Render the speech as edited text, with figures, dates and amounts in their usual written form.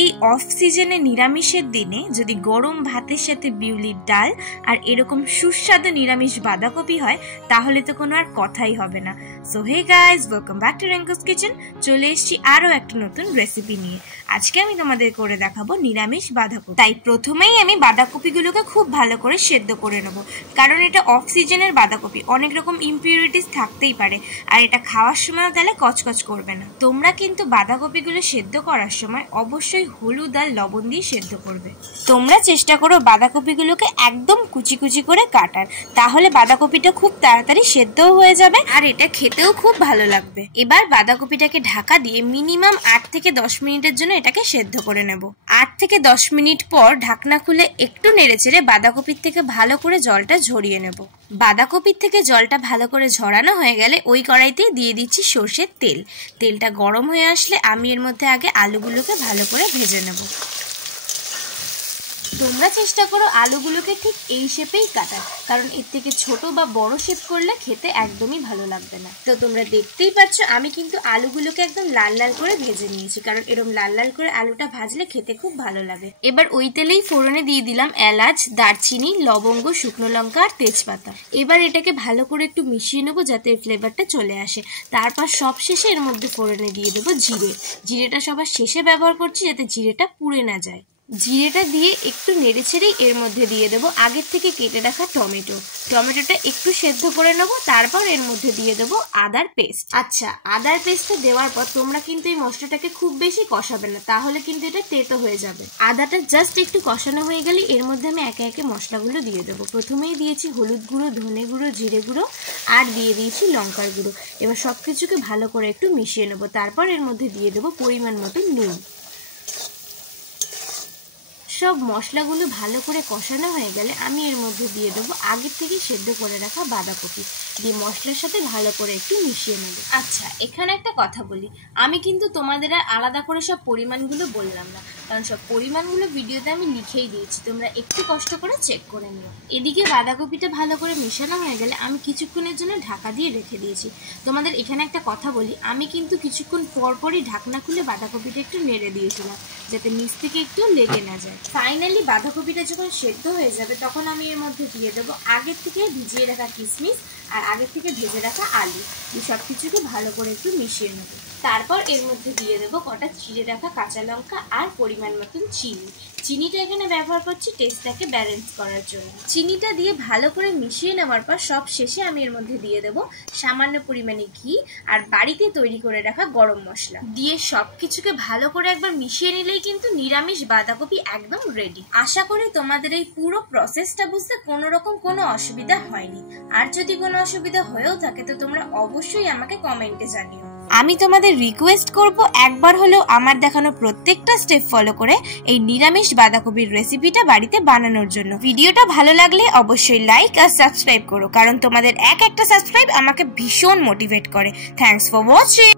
এই অফ সিজনে নিরামিষের দিনে যদি গরম ভাতের সাথে বিউলির ডাল আর এরকম সুস্বাদু নিরামিষ বাঁধাকপি হয় তাহলে তো কোনো আর কথাই হবে না। So hey guys, welcome back to Renku's kitchen. চলে এসেছি আরও একটা নতুন রেসিপি নিয়ে। আজকে আমি তোমাদের করে দেখাবো নিরামিষ বাঁধাকপি। তাই প্রথমেই আমি বাঁধাকপিগুলোকে খুব ভালো করে সেদ্ধ করে নেবো, কারণ এটা অফ সিজনের বাঁধাকপি, অনেক রকম ইমপিউরিটিস থাকতেই পারে, আর এটা খাওয়ার সময় তাহলে কচকচ করবে না। তোমরা কিন্তু বাঁধাকপিগুলো সেদ্ধ করার সময় অবশ্যই হলুদ আর লবণ দিয়ে সেদ্ধ করবে। তোমরা চেষ্টা করো বাঁধাকপিগুলোকে একদম কুচি কুচি করে কাটার, তাহলে বাঁধাকপিটা খুব তাড়াতাড়ি সেদ্ধও হয়ে যাবে আর এটা খেতেও খুব ভালো লাগবে। এবার বাঁধাকপিটাকে ঢাকা দিয়ে মিনিমাম 8 থেকে 10 মিনিটের জন্য এটাকে সেদ্ধ করে নেব। 8 থেকে 10 মিনিট পর ঢাকনা খুলে একটু নেড়েচেড়ে বাঁধাকপির থেকে ভালো করে জলটা ঝরিয়ে নেব। বাঁধাকপির থেকে জলটা ভালো করে ঝরানো হয়ে গেলে ওই কড়াইতেই দিয়ে দিচ্ছি সর্ষের তেল। তেলটা গরম হয়ে আসলে আমি এর মধ্যে আগে আলুগুলোকে ভালো করে ভেজে নেব। তোমরা চেষ্টা করো আলুগুলোকে ঠিক এই শেপেই কাটার, কারণ এর থেকে ছোট বা বড় শেপ করলে খেতে একদমই ভালো লাগবে না। তো তোমরা দেখতেই পাচ্ছ আমি কিন্তু আলুগুলোকে একদম লাল লাল করে ভেজে নিয়েছি, কারণ এরকম লাল লাল করে আলুটা ভাজলে খেতে খুব ভালো লাগে। এবার ওই তেলেই ফোড়নে দিয়ে দিলাম এলাচ, দারচিনি, লবঙ্গ, শুকনো লঙ্কা আর তেজপাতা। এবার এটাকে ভালো করে একটু মিশিয়ে নেবো যাতে এর ফ্লেভারটা চলে আসে। তারপর সব শেষে এর মধ্যে ফোড়নে দিয়ে দেবো জিরে। জিরেটা সবার শেষে ব্যবহার করছি যাতে জিরেটা পুড়ে না যায়। জিরেটা দিয়ে একটু নেড়েছেড়েই এর মধ্যে দিয়ে দেবো আগের থেকে কেটে রাখা টমেটো। টমেটোটা একটু সেদ্ধ করে নেবো, তারপর এর মধ্যে দিয়ে দেবো আদার পেস্ট। আচ্ছা, আদার পেস্টটা দেওয়ার পর তোমরা কিন্তু এই মশলাটাকে খুব বেশি কষাবে না, তাহলে কিন্তু এটা তেতো হয়ে যাবে। আদাটা জাস্ট একটু কষানো হয়ে গেলে এর মধ্যে আমি একে একে মশলাগুলো দিয়ে দেবো। প্রথমেই দিয়েছি হলুদ গুঁড়ো, ধনে গুঁড়ো, জিরে গুঁড়ো আর দিয়ে দিয়েছি লঙ্কার গুঁড়ো। এবার সব কিছুকে ভালো করে একটু মিশিয়ে নেবো। তারপর এর মধ্যে দিয়ে দেবো পরিমাণ মতো নুন। সব মশলাগুলো ভালো করে কষানো হয়ে গেলে আমি এর মধ্যে দিয়ে দেবো আগের থেকে সেদ্ধ করে রাখা বাঁধাকপি, দিয়ে মশলার সাথে ভালো করে একটু মিশিয়ে নেব। আচ্ছা, এখানে একটা কথা বলি, আমি কিন্তু তোমাদের আর আলাদা করে সব পরিমাণগুলো বললাম না, কারণ সব পরিমাণগুলো ভিডিওতে আমি লিখেই দিয়েছি, তোমরা একটু কষ্ট করে চেক করে নিও। এদিকে বাঁধাকপিটা ভালো করে মেশানো হয়ে গেলে আমি কিছুক্ষণের জন্য ঢাকা দিয়ে রেখে দিয়েছি। তোমাদের এখানে একটা কথা বলি, আমি কিন্তু কিছুক্ষণ পরপরই ঢাকনা খুলে বাঁধাকপিটা একটু নেড়ে দিয়েছিলাম যাতে নিচ থেকে একটু লেগে না যায়। ফাইনালি বাঁধাকপিটা যখন সেদ্ধ হয়ে যাবে তখন আমি এর মধ্যে দিয়ে দেবো আগের থেকে ভিজিয়ে রাখা কিশমিশ আর আগের থেকে ভেজে রাখা আলু। এই সব কিছুকে ভালো করে একটু মিশিয়ে নেব। তারপর এর মধ্যে দিয়ে দেবো কটা চিড়ে রাখা কাঁচা লঙ্কা আর পরিমাণ মতন চিনি। চিনিটা এখানে ব্যবহার করছি টেস্টটাকে ব্যালেন্স করার জন্য। চিনিটা দিয়ে ভালো করে মিশিয়ে নেওয়ার পর সব শেষে আমি এর মধ্যে দিয়ে দেবো সামান্য পরিমাণে ঘি আর বাড়িতে তৈরি করে রাখা গরম মশলা। দিয়ে সব কিছুকে ভালো করে একবার মিশিয়ে নিলেই কিন্তু নিরামিষ বাঁধাকপি একদম রেডি। আশা করি তোমাদের এই পুরো প্রসেসটা বুঝতে কোনো রকম কোনো অসুবিধা হয়নি। আর যদি কোনো অসুবিধা হয়েও থাকে তো তোমরা অবশ্যই আমাকে কমেন্টে জানিও। আমি তোমাদের রিকোয়েস্ট করব একবার হলেও আমার দেখানো প্রত্যেকটা স্টেপ ফলো করে এই নিরামিষ বাঁধাকপির রেসিপিটা বাড়িতে বানানোর জন্য। ভিডিওটা ভালো লাগলে অবশ্যই লাইক আর সাবস্ক্রাইব করো, কারণ তোমাদের এক একটা সাবস্ক্রাইব আমাকে ভীষণ মোটিভেট করে। Thanks for watching.